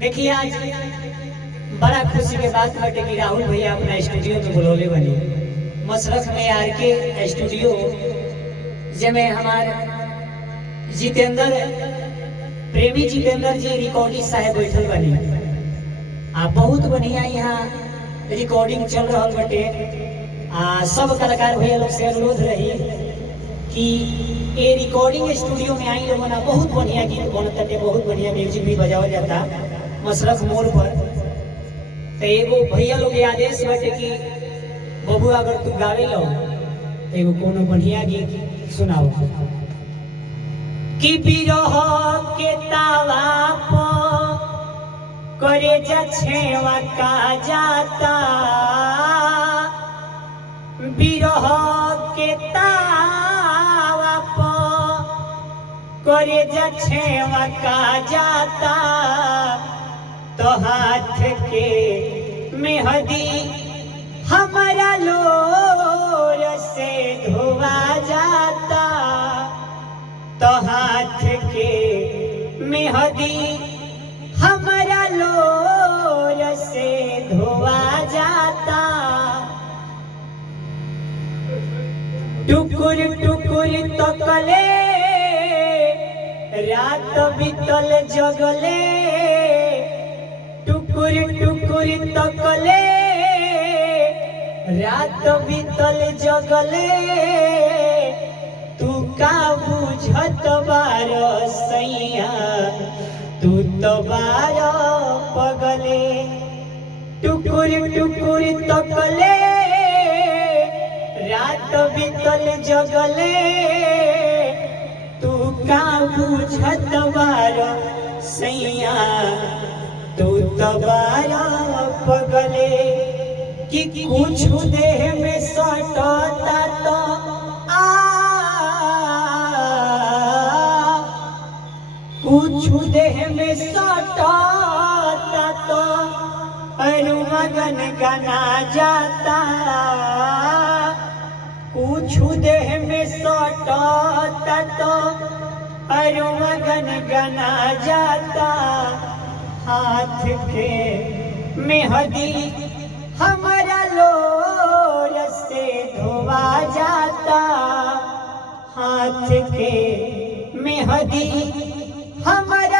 देखिए आज बड़ा खुशी के बात बाटे कि राहुल भैया अपना स्टूडियो में बुलौले बनी मशरख में आर के स्टूडियो जेमे हमार जितेंद्र प्रेमी जितेंद्र जी रिकॉर्डिंग साहब बैठल बनी आ बहुत बढ़िया यहाँ रिकॉर्डिंग चल रहा बटे सब कलाकार भैया लोग से अनुरोध रही कि ये रिकॉर्डिंग स्टूडियो में आई लोगों ना बहुत बढ़िया गीत बनता है, बहुत बढ़िया म्यूजिक भी बजावा जाता मशरफ मोड़ पर। तो एगो भैया लोग आदेश बाटे कि बबू अगर तू गावे लो तो एगो कोनो बढ़िया गीत सुनाओ कि बिरह के तावा पर करे जा छेवा का जाता बिरह के तावा पर करे जा छेवा का जाता तो हाथ के मेहदी हमारा लोर से धोआ जाता तो हाथ के मेहदी हमारा लोर से धोआ जाता टुकुर टुकुर तकले रात बीतल जगले टुकुर टुकुर तकले रात बीतल जगले तू का बुझत बार सैया तू तो बार पगले टुकुर टुकुर तकले रात बीतल जगले तू का बुझत बार सैया तू तो बार पगले कि कुछ देह में सटता तो कुछ देह में सटता तो अनुमगन गना जाता कुछ देह में सटता तो अनुमगन गना जाता हाथ के मेहदी हमारा लोर से धोआ जाता हाथ के मेहदी हमारा